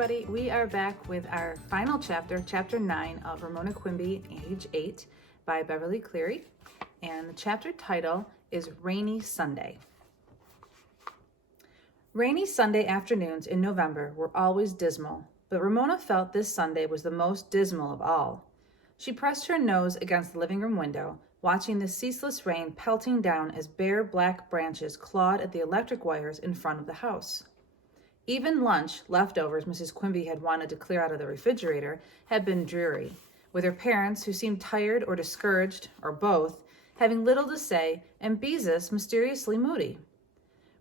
everybody, we are back with our final chapter, chapter 9 of Ramona Quimby, age 8, by Beverly Cleary. And the chapter title is Rainy Sunday. Rainy Sunday afternoons in November were always dismal, but Ramona felt this Sunday was the most dismal of all. She pressed her nose against the living room window, watching the ceaseless rain pelting down as bare black branches clawed at the electric wires in front of the house. Even lunch, leftovers Mrs. Quimby had wanted to clear out of the refrigerator, had been dreary, with her parents, who seemed tired or discouraged, or both, having little to say, and Beezus mysteriously moody.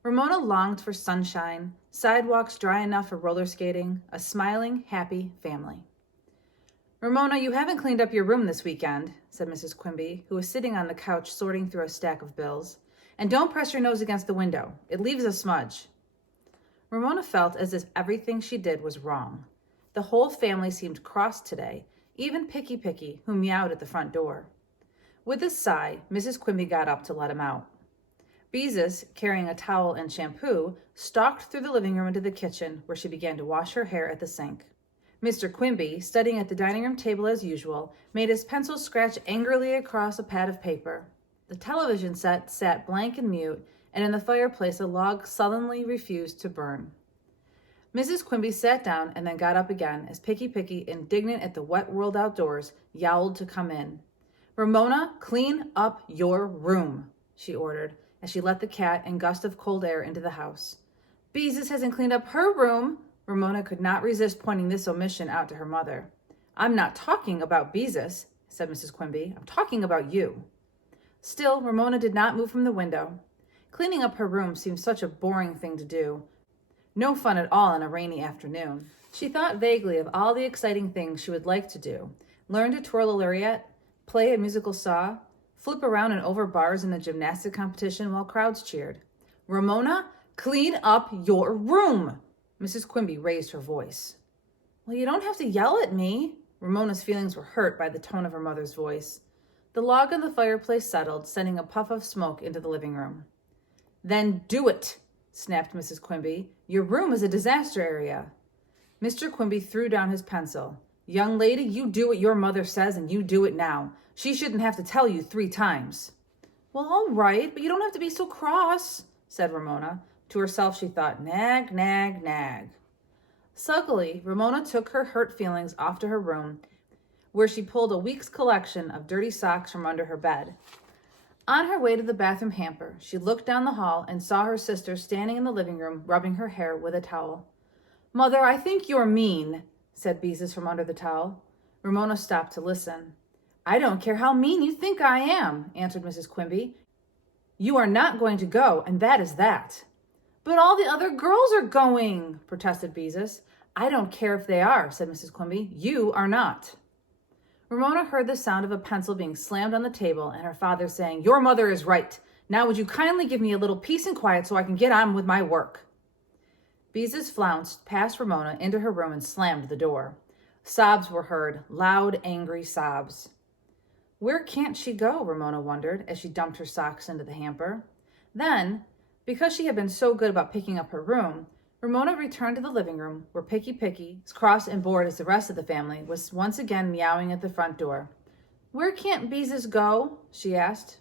Ramona longed for sunshine, sidewalks dry enough for roller skating, a smiling, happy family. "Ramona, you haven't cleaned up your room this weekend," said Mrs. Quimby, who was sitting on the couch sorting through a stack of bills. "And don't press your nose against the window. It leaves a smudge." Ramona felt as if everything she did was wrong. The whole family seemed cross today, even Picky, who meowed at the front door. With a sigh, Mrs. Quimby got up to let him out. Beezus, carrying a towel and shampoo, stalked through the living room into the kitchen, where she began to wash her hair at the sink. Mr. Quimby, studying at the dining room table as usual, made his pencil scratch angrily across a pad of paper. The television set sat blank and mute, and in the fireplace a log sullenly refused to burn. Mrs. Quimby sat down and then got up again as Picky, indignant at the wet world outdoors, yowled to come in. "Ramona, clean up your room," she ordered, as she let the cat and gust of cold air into the house. "Beezus hasn't cleaned up her room." Ramona could not resist pointing this omission out to her mother. "I'm not talking about Beezus," said Mrs. Quimby. "I'm talking about you." Still, Ramona did not move from the window. Cleaning up her room seemed such a boring thing to do. No fun at all on a rainy afternoon. She thought vaguely of all the exciting things she would like to do. Learn to twirl a lariat, play a musical saw, flip around and over bars in a gymnastic competition while crowds cheered. "Ramona, clean up your room!" Mrs. Quimby raised her voice. "Well, you don't have to yell at me." Ramona's feelings were hurt by the tone of her mother's voice. The log on the fireplace settled, sending a puff of smoke into the living room. "Then do it," snapped Mrs. Quimby. "Your room is a disaster area." Mr. Quimby threw down his pencil. "Young lady, you do what your mother says, and you do it now. She shouldn't have to tell you 3 times. "Well, all right, but you don't have to be so cross," said Ramona. To herself, she thought, nag, nag, nag. Sulkily, Ramona took her hurt feelings off to her room, where she pulled a week's collection of dirty socks from under her bed. On her way to the bathroom hamper, she looked down the hall and saw her sister standing in the living room, rubbing her hair with a towel. "Mother, I think you're mean," said Beezus from under the towel. Ramona stopped to listen. "I don't care how mean you think I am," answered Mrs. Quimby. "You are not going to go, and that is that." "But all the other girls are going," protested Beezus. "I don't care if they are," said Mrs. Quimby. "You are not." Ramona heard the sound of a pencil being slammed on the table and her father saying, "Your mother is right. Now would you kindly give me a little peace and quiet so I can get on with my work?" Beezus flounced past Ramona into her room and slammed the door. Sobs were heard, loud, angry sobs. Where can't she go, Ramona wondered as she dumped her socks into the hamper. Then, because she had been so good about picking up her room, Ramona returned to the living room where Picky, as cross and bored as the rest of the family, was once again meowing at the front door. "Where can't Beezus go?" she asked.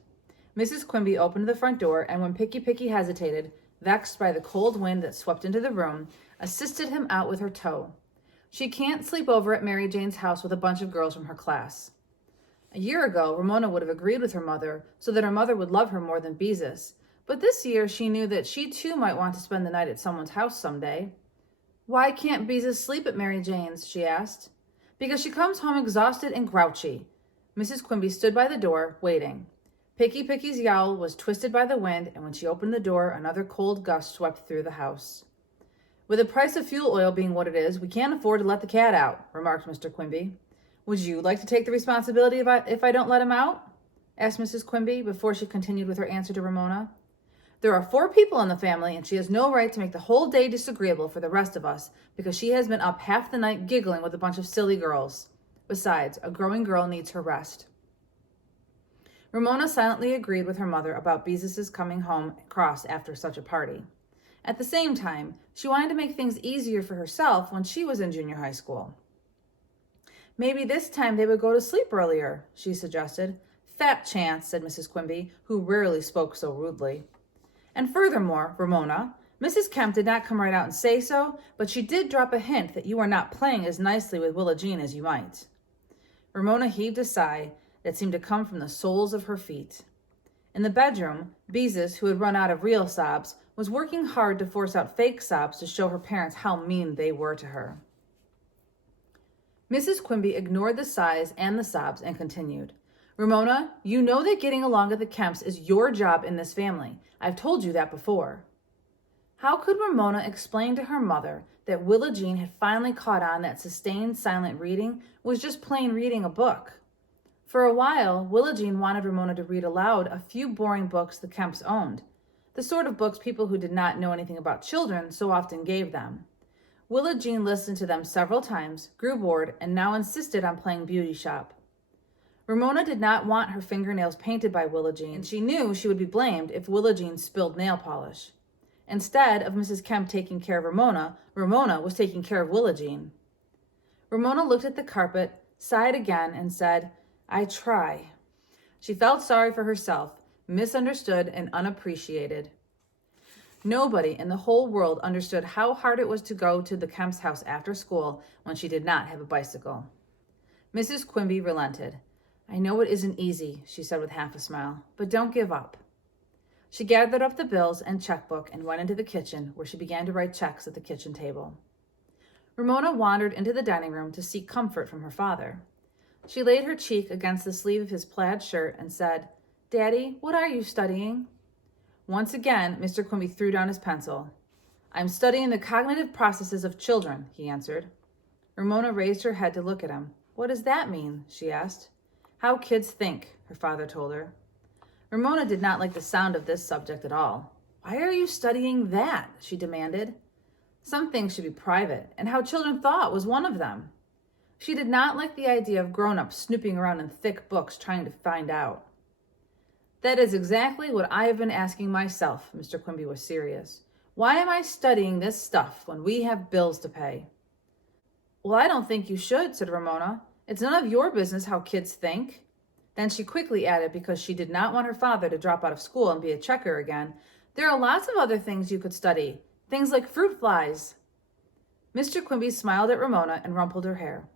Mrs. Quimby opened the front door, and when Picky hesitated, vexed by the cold wind that swept into the room, assisted him out with her toe. "She can't sleep over at Mary Jane's house with a bunch of girls from her class." A year ago, Ramona would have agreed with her mother so that her mother would love her more than Beezus. But this year she knew that she too might want to spend the night at someone's house someday. "Why can't Beezus sleep at Mary Jane's?" she asked. "Because she comes home exhausted and grouchy." Mrs. Quimby stood by the door, waiting. Picky's yowl was twisted by the wind, and when she opened the door, another cold gust swept through the house. "With the price of fuel oil being what it is, we can't afford to let the cat out," remarked Mr. Quimby. "Would you like to take the responsibility if I don't let him out?" asked Mrs. Quimby before she continued with her answer to Ramona. "There are 4 people in the family, and she has no right to make the whole day disagreeable for the rest of us because she has been up half the night giggling with a bunch of silly girls. Besides, a growing girl needs her rest." Ramona silently agreed with her mother about Beezus's coming home cross after such a party. At the same time, she wanted to make things easier for herself when she was in junior high school. Maybe this time they would go to sleep earlier, she suggested. Fat chance, said Mrs. Quimby, who rarely spoke so rudely. And furthermore, Ramona, Mrs. Kemp did not come right out and say so, but she did drop a hint that you are not playing as nicely with Willa Jean as you might. Ramona heaved a sigh that seemed to come from the soles of her feet. In the bedroom, Beezus, who had run out of real sobs, was working hard to force out fake sobs to show her parents how mean they were to her. Mrs. Quimby ignored the sighs and the sobs and continued. Ramona, you know that getting along with the Kemps is your job in this family. I've told you that before. How could Ramona explain to her mother that Willa Jean had finally caught on that sustained silent reading was just plain reading a book? For a while, Willa Jean wanted Ramona to read aloud a few boring books the Kemps owned, the sort of books people who did not know anything about children so often gave them. Willa Jean listened to them several times, grew bored, and now insisted on playing beauty shop. Ramona did not want her fingernails painted by Willa Jean, and she knew she would be blamed if Willa Jean spilled nail polish. Instead of Mrs. Kemp taking care of Ramona, Ramona was taking care of Willa Jean. Ramona looked at the carpet, sighed again, and said, I try. She felt sorry for herself, misunderstood and unappreciated. Nobody in the whole world understood how hard it was to go to the Kemp's house after school when she did not have a bicycle. Mrs. Quimby relented. I know it isn't easy, she said with half a smile, but don't give up. She gathered up the bills and checkbook and went into the kitchen, where she began to write checks at the kitchen table. Ramona wandered into the dining room to seek comfort from her father. She laid her cheek against the sleeve of his plaid shirt and said, Daddy, what are you studying? Once again, Mr. Quimby threw down his pencil. I'm studying the cognitive processes of children, he answered. Ramona raised her head to look at him. What does that mean? She asked. How kids think, her father told her. Ramona did not like the sound of this subject at all. Why are you studying that? She demanded. Some things should be private, and how children thought was one of them. She did not like the idea of grown-ups snooping around in thick books trying to find out. That is exactly what I have been asking myself, Mr. Quimby was serious. Why am I studying this stuff when we have bills to pay? Well, I don't think you should, said Ramona. It's none of your business how kids think. Then she quickly added, because she did not want her father to drop out of school and be a checker again, there are lots of other things you could study, things like fruit flies. Mr. Quimby smiled at Ramona and rumpled her hair.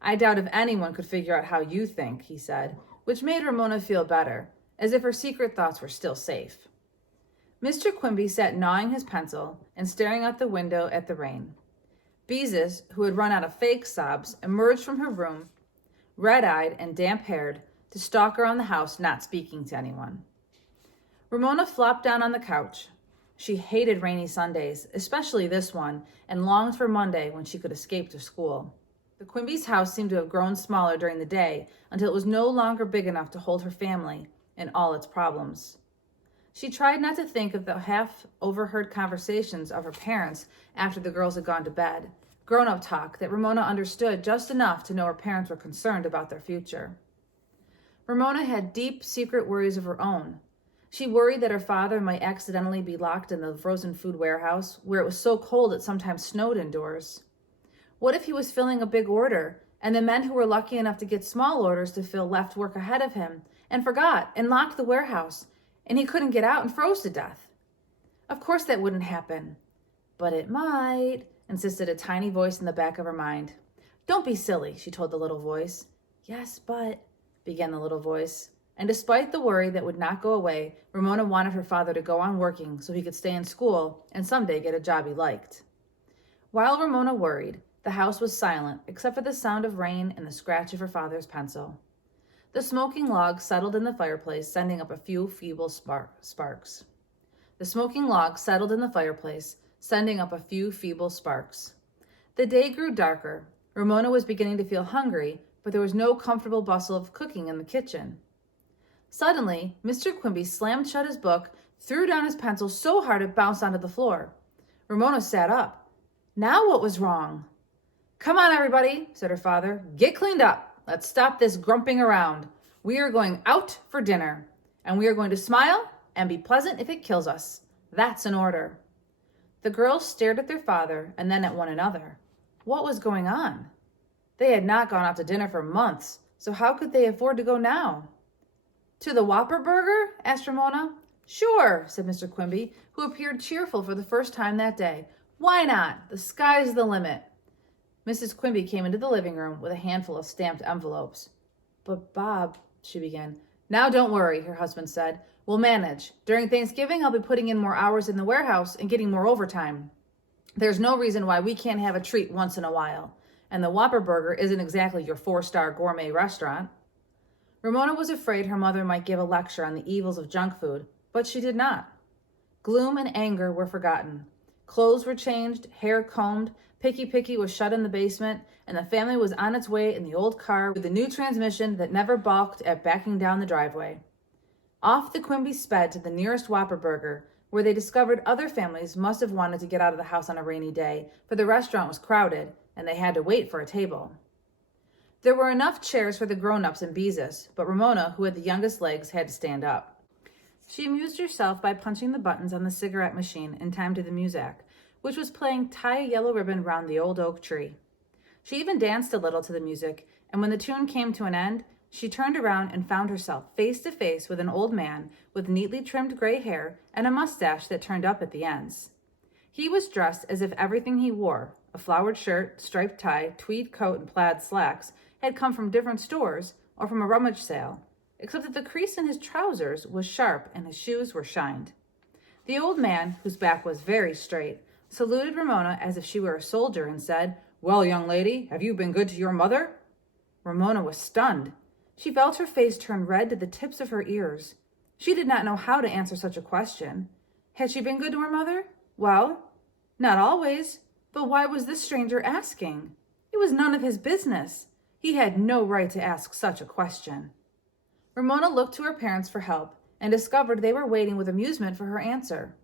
I doubt if anyone could figure out how you think, he said, which made Ramona feel better, as if her secret thoughts were still safe. Mr. Quimby sat gnawing his pencil and staring out the window at the rain. Beezus, who had run out of fake sobs, emerged from her room, red-eyed and damp-haired, to stalk around the house, not speaking to anyone. Ramona flopped down on the couch. She hated rainy Sundays, especially this one, and longed for Monday when she could escape to school. The Quimby's house seemed to have grown smaller during the day until it was no longer big enough to hold her family and all its problems. She tried not to think of the half-overheard conversations of her parents after the girls had gone to bed, grown-up talk that Ramona understood just enough to know her parents were concerned about their future. Ramona had deep, secret worries of her own. She worried that her father might accidentally be locked in the frozen food warehouse, where it was so cold it sometimes snowed indoors. What if he was filling a big order, and the men who were lucky enough to get small orders to fill left work ahead of him, and forgot, and locked the warehouse, and he couldn't get out and froze to death? Of course that wouldn't happen. But it might, insisted a tiny voice in the back of her mind. Don't be silly, she told the little voice. Yes, but, began the little voice. And despite the worry that would not go away, Ramona wanted her father to go on working so he could stay in school and someday get a job he liked. While Ramona worried, the house was silent except for the sound of rain and the scratch of her father's pencil. The smoking log settled in the fireplace, sending up a few feeble sparks. The smoking log settled in the fireplace, sending up a few feeble sparks. The day grew darker. Ramona was beginning to feel hungry, but there was no comfortable bustle of cooking in the kitchen. Suddenly, Mr. Quimby slammed shut his book, threw down his pencil so hard it bounced onto the floor. Ramona sat up. Now what was wrong? Come on, everybody, said her father. Get cleaned up. Let's stop this grumping around. We are going out for dinner, and we are going to smile and be pleasant if it kills us. That's an order. The girls stared at their father and then at one another. What was going on? They had not gone out to dinner for months, so how could they afford to go now? To the Whopper Burger? Asked Ramona. Sure, said Mr. Quimby, who appeared cheerful for the first time that day. Why not? The sky's the limit. Mrs. Quimby came into the living room with a handful of stamped envelopes. But Bob, she began. Now don't worry, her husband said. We'll manage. During Thanksgiving, I'll be putting in more hours in the warehouse and getting more overtime. There's no reason why we can't have a treat once in a while. And the Whopper Burger isn't exactly your 4-star gourmet restaurant. Ramona was afraid her mother might give a lecture on the evils of junk food, but she did not. Gloom and anger were forgotten. Clothes were changed, hair combed, Picky was shut in the basement, and the family was on its way in the old car with the new transmission that never balked at backing down the driveway. Off the Quimbys sped to the nearest Whopper Burger, where they discovered other families must have wanted to get out of the house on a rainy day, for the restaurant was crowded, and they had to wait for a table. There were enough chairs for the grown-ups and Beezus, but Ramona, who had the youngest legs, had to stand up. She amused herself by punching the buttons on the cigarette machine in time to the music, which was playing Tie a Yellow Ribbon Round the Old Oak Tree. She even danced a little to the music, and when the tune came to an end, she turned around and found herself face to face with an old man with neatly trimmed gray hair and a mustache that turned up at the ends. He was dressed as if everything he wore, a flowered shirt, striped tie, tweed coat, and plaid slacks, had come from different stores or from a rummage sale, except that the crease in his trousers was sharp and his shoes were shined. The old man, whose back was very straight, saluted Ramona as if she were a soldier and said, "Well, young lady, have you been good to your mother?" Ramona was stunned. She felt her face turn red to the tips of her ears. She did not know how to answer such a question. Had she been good to her mother? Well, not always. But why was this stranger asking? It was none of his business. He had no right to ask such a question. Ramona looked to her parents for help and discovered they were waiting with amusement for her answer.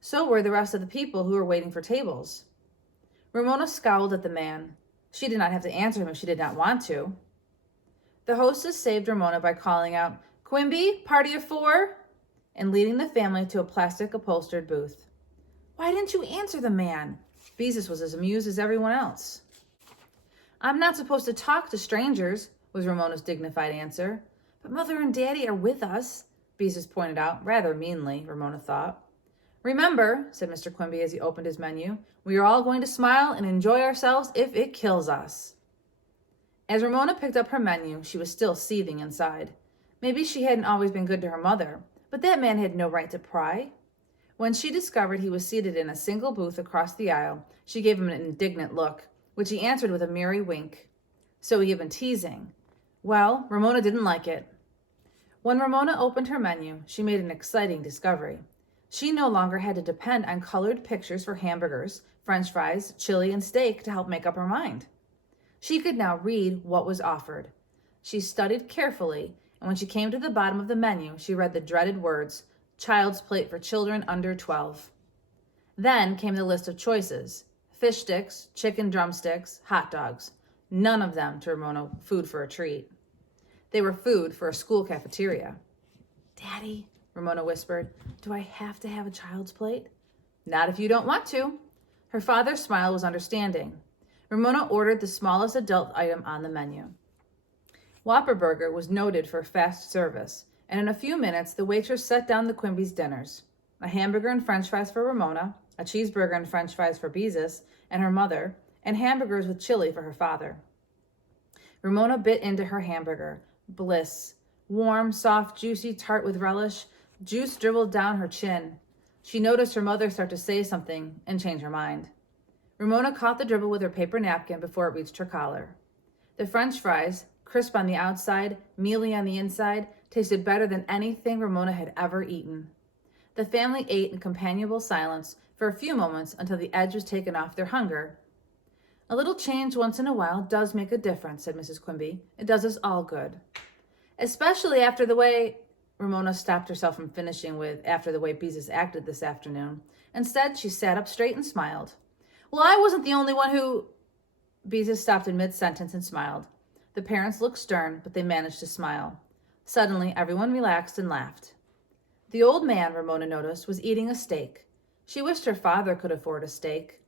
So were the rest of the people who were waiting for tables. Ramona scowled at the man. She did not have to answer him if she did not want to. The hostess saved Ramona by calling out, "Quimby, party of 4," and leading the family to a plastic upholstered booth. "Why didn't you answer the man?" Beezus was as amused as everyone else. "I'm not supposed to talk to strangers," was Ramona's dignified answer. "But Mother and Daddy are with us," Beezus pointed out, rather meanly, Ramona thought. "Remember," said Mr. Quimby as he opened his menu, "we are all going to smile and enjoy ourselves if it kills us." As Ramona picked up her menu, she was still seething inside. Maybe she hadn't always been good to her mother, but that man had no right to pry. When she discovered he was seated in a single booth across the aisle, she gave him an indignant look, which he answered with a merry wink. So he had been teasing. Well, Ramona didn't like it. When Ramona opened her menu, she made an exciting discovery. She no longer had to depend on colored pictures for hamburgers, French fries, chili, and steak to help make up her mind. She could now read what was offered. She studied carefully, and when she came to the bottom of the menu, she read the dreaded words, "Child's plate for children under 12. Then came the list of choices: fish sticks, chicken drumsticks, hot dogs. None of them, to Ramona, food for a treat. They were food for a school cafeteria. "Daddy," Ramona whispered, "do I have to have a child's plate?" "Not if you don't want to." Her father's smile was understanding. Ramona ordered the smallest adult item on the menu. Whopper Burger was noted for fast service, and in a few minutes the waitress set down the Quimbys' dinners: a hamburger and French fries for Ramona, a cheeseburger and French fries for Beezus and her mother, and hamburgers with chili for her father. Ramona bit into her hamburger. Bliss. Warm, soft, juicy, tart with relish. Juice dribbled down her chin. She noticed her mother start to say something and change her mind. Ramona caught the dribble with her paper napkin before it reached her collar. The French fries, crisp on the outside, mealy on the inside, tasted better than anything Ramona had ever eaten. The family ate in companionable silence for a few moments until the edge was taken off their hunger. "A little change once in a while does make a difference," said Mrs. Quimby. "It does us all good. Especially after the way—" Ramona stopped herself from finishing with "after the way Beezus acted this afternoon." Instead, she sat up straight and smiled. "Well, I wasn't the only one who—" Beezus stopped in mid-sentence and smiled. The parents looked stern, but they managed to smile. Suddenly, everyone relaxed and laughed. The old man, Ramona noticed, was eating a steak. She wished her father could afford a steak.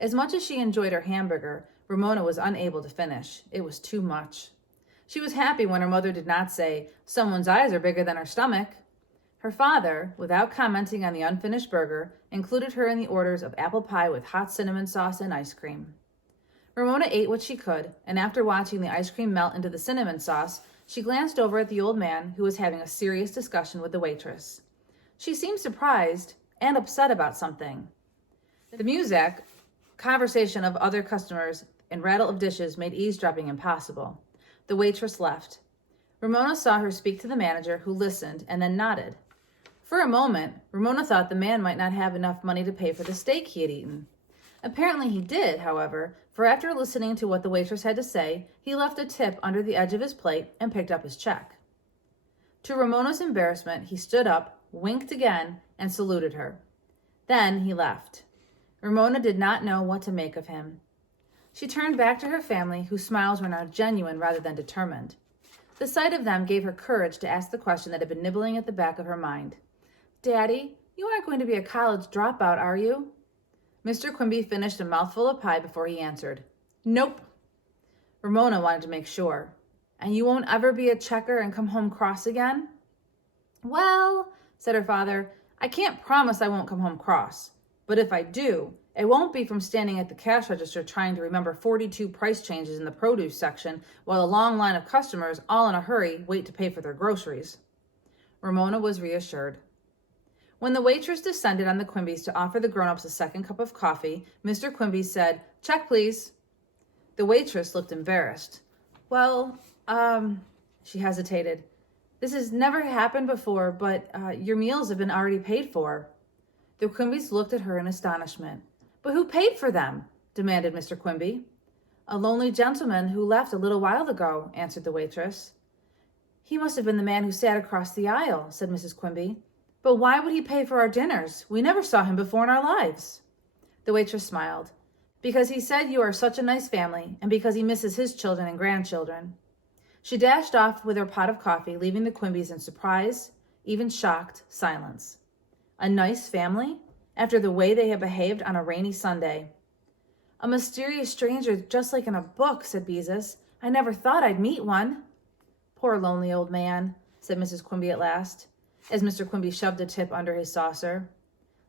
As much as she enjoyed her hamburger, Ramona was unable to finish. It was too much. She was happy when her mother did not say, "Someone's eyes are bigger than her stomach." Her father, without commenting on the unfinished burger, included her in the orders of apple pie with hot cinnamon sauce and ice cream. Ramona ate what she could, and after watching the ice cream melt into the cinnamon sauce, she glanced over at the old man who was having a serious discussion with the waitress. She seemed surprised and upset about something. The music, conversation of other customers, and rattle of dishes made eavesdropping impossible. The waitress left. Ramona saw her speak to the manager, who listened and then nodded. For a moment, Ramona thought the man might not have enough money to pay for the steak he had eaten. Apparently he did, however, for after listening to what the waitress had to say, he left a tip under the edge of his plate and picked up his check. To Ramona's embarrassment, he stood up, winked again, and saluted her. Then he left. Ramona did not know what to make of him. She turned back to her family, whose smiles were now genuine rather than determined. The sight of them gave her courage to ask the question that had been nibbling at the back of her mind. "Daddy, you aren't going to be a college dropout, are you?" Mr. Quimby finished a mouthful of pie before he answered. "Nope." Ramona wanted to make sure. "And you won't ever be a checker and come home cross again?" "Well," said her father, "I can't promise I won't come home cross. But if I do, it won't be from standing at the cash register trying to remember 42 price changes in the produce section while a long line of customers, all in a hurry, wait to pay for their groceries." Ramona was reassured. When the waitress descended on the Quimbys to offer the grown-ups a second cup of coffee, Mr. Quimby said, "Check, please." The waitress looked embarrassed. "Well, she hesitated. "This has never happened before, but your meals have been already paid for." The Quimbys looked at her in astonishment. "But who paid for them?" demanded Mr. Quimby. "A lonely gentleman who left a little while ago," answered the waitress. "He must have been the man who sat across the aisle," said Mrs. Quimby. "But why would he pay for our dinners? We never saw him before in our lives." The waitress smiled. "Because he said you are such a nice family, and because he misses his children and grandchildren." She dashed off with her pot of coffee, leaving the Quimbys in surprised, even shocked, silence. A nice family? After the way they had behaved on a rainy Sunday. "A mysterious stranger just like in a book," said Beezus. "I never thought I'd meet one." "Poor lonely old man," said Mrs. Quimby at last, as Mr. Quimby shoved a tip under his saucer.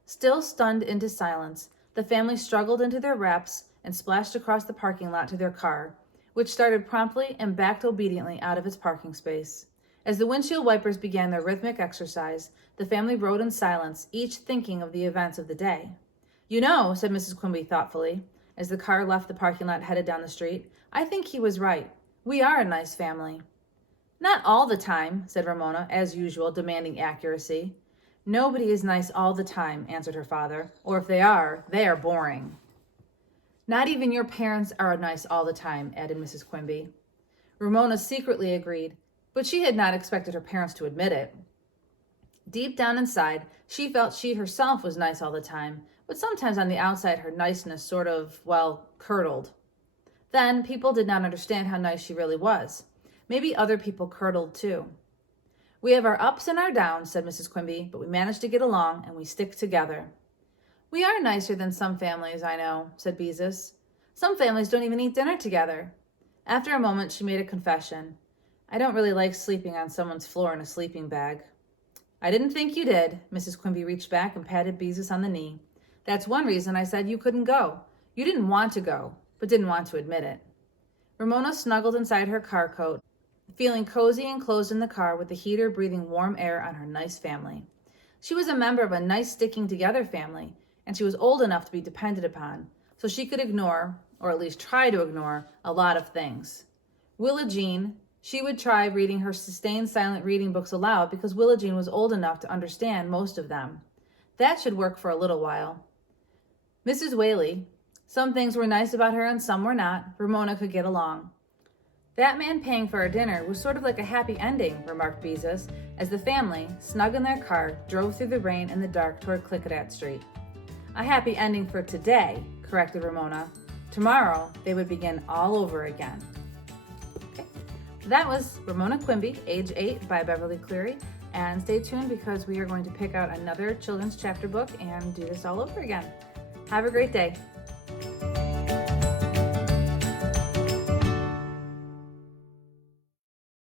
Still stunned into silence, the family struggled into their wraps and splashed across the parking lot to their car, which started promptly and backed obediently out of its parking space. As the windshield wipers began their rhythmic exercise, the family rode in silence, each thinking of the events of the day. "You know," said Mrs. Quimby thoughtfully, as the car left the parking lot headed down the street, "I think he was right. We are a nice family." "Not all the time," said Ramona, as usual, demanding accuracy. "Nobody is nice all the time," answered her father, "or if they are boring." "Not even your parents are nice all the time," added Mrs. Quimby. Ramona secretly agreed, but she had not expected her parents to admit it. Deep down inside, she felt she herself was nice all the time, but sometimes on the outside her niceness sort of, curdled. Then people did not understand how nice she really was. Maybe other people curdled too. "We have our ups and our downs," said Mrs. Quimby, "but we manage to get along and we stick together." "We are nicer than some families I know," said Beezus. "Some families don't even eat dinner together." After a moment, she made a confession. "I don't really like sleeping on someone's floor in a sleeping bag." "I didn't think you did." Mrs. Quimby reached back and patted Beezus on the knee. "That's one reason I said you couldn't go. You didn't want to go, but didn't want to admit it." Ramona snuggled inside her car coat, feeling cozy and closed in the car with the heater breathing warm air on her nice family. She was a member of a nice sticking together family, and she was old enough to be depended upon, so she could ignore, or at least try to ignore, a lot of things. Willa Jean, she would try reading her sustained silent reading books aloud because Willa Jean was old enough to understand most of them. That should work for a little while. Mrs. Whaley, some things were nice about her and some were not. Ramona could get along. "That man paying for our dinner was sort of like a happy ending," remarked Beezus, as the family, snug in their car, drove through the rain and the dark toward Klickitat Street. "A happy ending for today," corrected Ramona. "Tomorrow, they would begin all over again." Okay. That was Ramona Quimby, age 8, by Beverly Cleary. And stay tuned because we are going to pick out another children's chapter book and do this all over again. Have a great day.